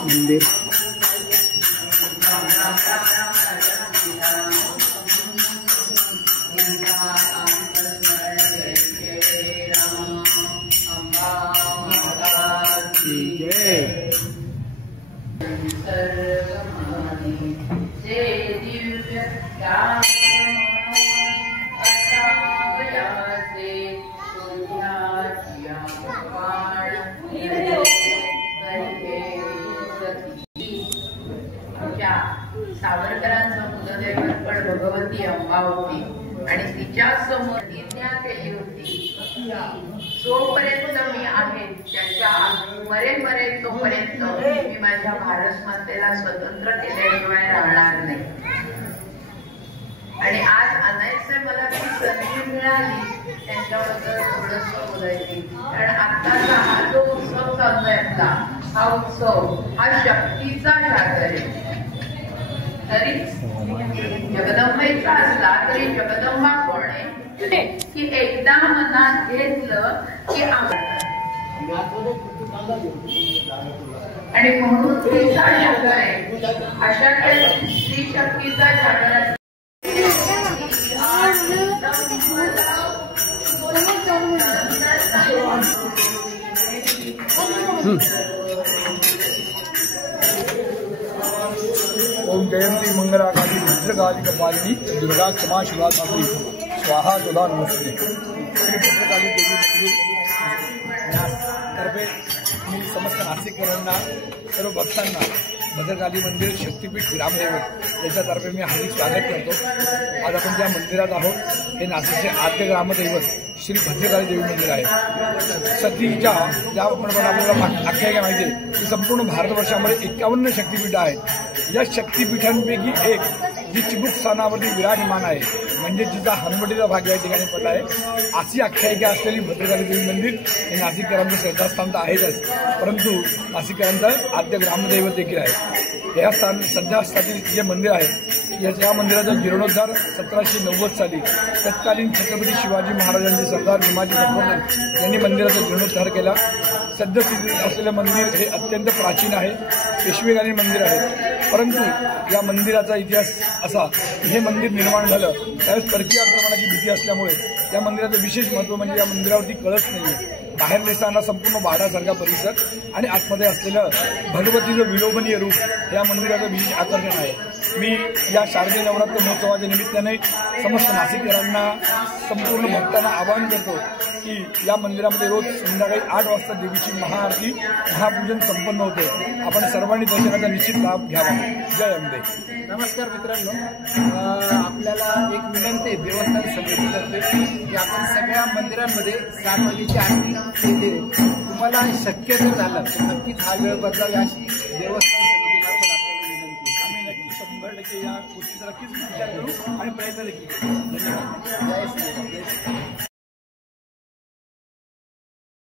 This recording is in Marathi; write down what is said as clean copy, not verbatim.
मंदिर सावरकरांचं कुलदैवत पण भगवती अंबा होती आणि तिच्या समोर प्रतिज्ञा केली होती, जोपर्यंत मी आहे त्याच्या मरेपर्यंत तोपर्यंत मी माझ्या भारत मातेला स्वतंत्र केल्याशिवाय राहणार नाही. आणि आज अनायसे मला ती संधी मिळाली त्यांच्याबद्दल थोडंसं बोलायची. कारण आत्ताचा हा जो उत्सव चालू आहे हा उत्सव हा शक्तीचा जागर आहे. तरी जगदंबेचा असला तरी जगदंबा कोण आहे की एकदा मनात घेतलं की आणि म्हणून तिचा जागर आहे. अशा त्या स्त्री शक्तीचा जागर ओम जयंती मंगलाकाली भद्रकाली कपालिनी दुर्गा क्षमा शिवा सात्री स्वाहा सुधा नमस्ते. श्री भद्रकाली देवी मंदिर तर्फे मी समस्त नाशिककरांना सर्व भक्तांना भद्रकाली मंदिर शक्तीपीठ ग्रामदैवत याच्यातर्फे मी हार्दिक स्वागत करतो. आज आपण ज्या मंदिरात आहोत हे नाशिकचे आद्य ग्रामदैवत श्री भद्रकाली देवी मंदिर आहे. सतीच्या ज्या आपल्याला आख्यायिका माहिती आहे की संपूर्ण भारतवर्षामध्ये 51 शक्तीपीठ आहेत. या शक्तीपीठांपैकी एक जी चिबूक स्थानावरती विराजमान आहे म्हणजे जिचा हनुवटीचा भाग या ठिकाणी पडला आहे अशी आख्यायिका असलेली भद्रकाली देवी मंदिर हे नाशिककरांचं श्रद्धास्थान तर आहेच, परंतु नाशिककरांचं आद्य ग्रामदैवत देखील आहे. या सध्यासाठी जे मंदिर आहे या मंदिराचा जीर्णोद्धार 1790 साली तत्कालीन छत्रपती शिवाजी महाराजांचे सरदार निमाजी संवर्धन यांनी मंदिराचा जीर्णोद्धार केला. सद्यस्थितीत असलेलं मंदिर हे अत्यंत प्राचीन आहे, पेशवेकालीन मंदिर आहे. परंतु या मंदिराचा इतिहास असा की हे मंदिर निर्माण झालं त्यावेळेस परकीय आक्रमणाची भीती असल्यामुळे या मंदिराचं विशेष महत्त्व म्हणजे या मंदिरावरती कळस नाही आहे. बाहेर दिसताना संपूर्ण वाडासारखा परिसर आणि आतमध्ये असलेलं भगवतीचं विलोभनीय रूप या मंदिराचं विशेष आकर्षण आहे. मी या शारदीय नवरात्र महोत्सवाच्या निमित्ताने समस्त नाशिककरांना संपूर्ण भक्तांना आवाहन करतो की या मंदिरामध्ये रोज संध्याकाळी 8 वाजता देवीची महाआरती महापूजन संपन्न होते. आपण सर्वांनी दर्शनाचा निश्चित लाभ घ्यावा. जय अंबे. नमस्कार मित्रांनो, आपल्याला एक विनंती देवस्थान समितीतर्फे की आपण सगळ्या मंदिरांमध्ये 7 वाजेची आरती केली. तुम्हाला शक्य जर झालं तर नक्कीच हा वेळ बदलावी अशी देवस्थान समितीमार्फत आपल्याला विनंती. आम्ही नक्की 100% या गोष्टीचा नक्कीच विचार करू आणि प्रयत्न देखील. धन्यवाद. जय श्री